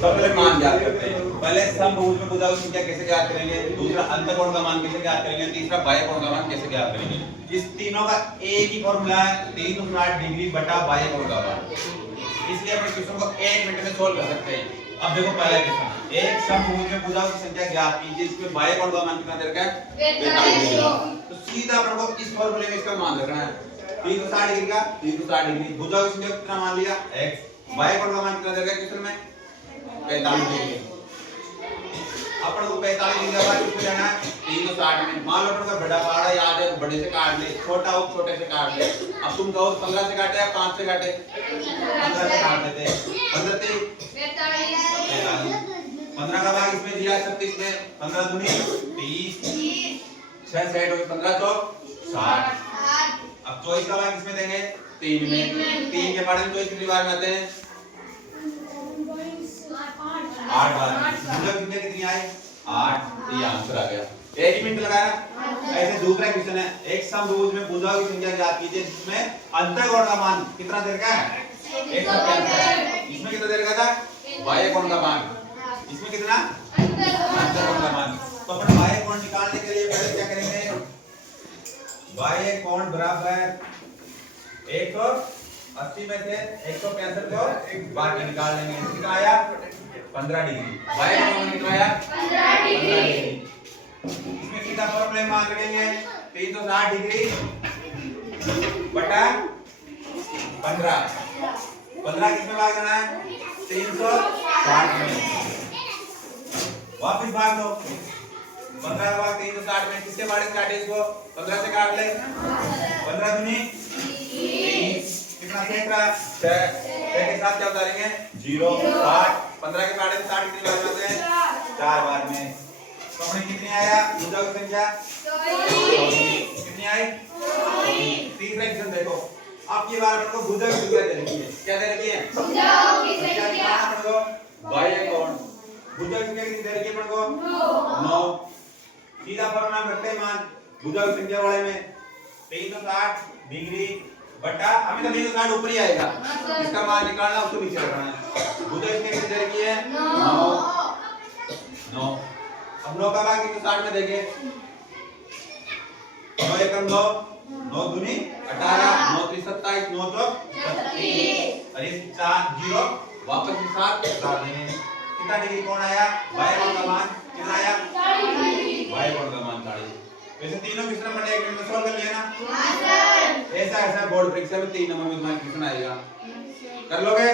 सबसे मान ज्ञात करते हैं। पहले समभुज में भुजाओं की संख्या कैसे ज्ञात करेंगे, दूसरा अंतःकोण का मान कैसे ज्ञात करेंगे, तीसरा बाह्य कोण का मान कैसे ज्ञात करेंगे। इस तीनों का एक ही फॉर्मूला है 360 डिग्री बटा बाह्य कोण का मान। इसलिए अपन क्वेश्चन को 1 मिनट में सोल्व कर सकते हैं। अब देखो पहला क्वेश्चन, एक समभुज में भुजाओं की संख्या ज्ञात कीजिए, इसमें बाह्य कोण का मान कितना दे रखा है 45 डिग्री। तो सीधा अपन को इस फॉर्मूले में इसका मान रखना है 360 डिग्री का 360 डिग्री। भुजाओं की संख्या कितना मान लिया x, बाह्य कोण का मान कितना दे रखा है क्वेश्चन में 45 डिग्री। अपन को 45 डिग्री का मान कितना लेना है 360 में। मान लो अपन का बड़ा पहाड़ा याद है, बड़े से काट ले, छोटा हो छोटे से काट ले। अब तुम कहो 15 से काटे या 5 से काटे, 15 से काट लेते हैं। 15 से 45, 15 का भाग इसमें दिया 36 में, 15 दूनी 30, 6 सेट हो 15 तो 60। अब 24 का भाग किसमें देंगे 3 में, 3 के बारे में 24 कितनी बार में आते हैं 8 बार। मतलब कितने कितनी आए 8, ये आंसर आ गया। 1 मिनट लगाया। ऐसे दूसरा क्वेश्चन है, एक समभुज में भुजाओं की संख्या ज्ञात कीजिए जिसमें अंतःकोण का मान कितना दे रखा है 165। इसमें कितना दे रखा था बाह्य कोण का मान, इसमें कितना अंतःकोण का मान। तो अपन बाह्य कोण निकालने के लिए पहले क्या करेंगे, बाह्य कोण बराबर 180 में से 165 को बाकी निकाल लेंगे। कितना आया 15 डिग्री। बाह्य कोण कितना आया 15 डिग्री। इसमें सीधा फॉर्मूला मान रखेंगे 360 डिग्री बटा 15। 15 किसमें भाग करना है 360 में। वापस भाग दो 15 का भाग 360 में, किससे बारे काटे इसको 15 से काट ले। 15 दूनी 30, कितना सेट रहा 6 के साथ क्या उतारेंगे 0, 60। 15 के काटे 60 कितनी बार में आते हैं 4 बार में। तो अपने कितनी आया भुजाओं की संख्या 24। कितनी आई 24। तीसरा क्वेश्चन देखो, अब ये बार अपन को भुजाओं की संख्या दे रखी है, क्या दे रखी है भुजाओं की संख्या। अपन को बाह्य कोण भुजाओं की संख्या कितनी दे रखी है अपन को 9। सीधा फॉर्मूला रखते हैं मान भुजाओं की संख्या वाले में 360 डिग्री बटा, हमें तो 360 ऊपर ही आएगा, इसका मान निकालना उसको नीचे रखना है। भुजाओं की संख्या कितनी दे रखी है 9। अब 9 का भाग 360 में देंगे 9 एकम 9, 9 दूनी 18, 9 3 27, 9 तो 32। और ये 4 0 वापस 7 डाल देंगे। कितना डिग्री कोण आया बाह्य कोण का मान कितना आया 40 डिग्री। बाह्य कोण का मान 40। वैसे तीनों क्वेश्चन मैंने 1 मिनट में सॉल्व कर लिया ना। हां सर। ऐसा बोर्ड परीक्षा में 3 नंबर में तुम्हारा क्वेश्चन आएगा, कर लोगे।